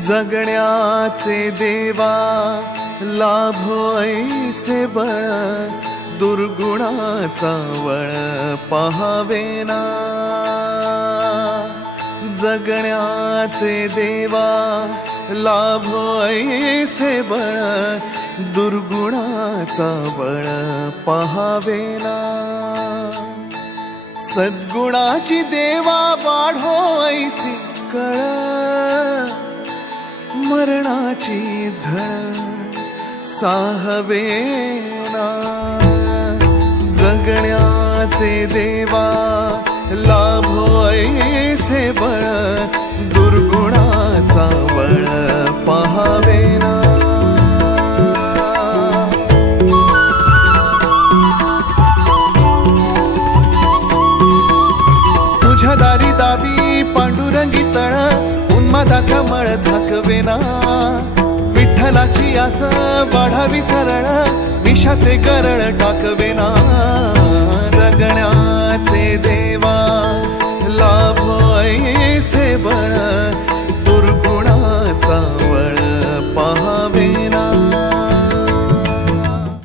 जगण्याचे देवा लाभो ऐसे बळ, दुर्गुणाचा वळ पहावेना. जगण्याचे देवा लाभो ऐसे बळ, दुर्गुणाचा बळ पहावेना. सद्गुणाची देवा वाढो ऐसी कळ, मरणाची झळ साहवेना. जगण्याचे देवा लाभो ऐसे बळ, दुर्गुणाचा बळ पहावेना. तुझ्या दारी दावी पांडुरंगी तळ, उन्मादाचा मळ झाकवेना. विठ्ठलाची आस वाढावी सरळ, विषाचे गरळ टाकवेना.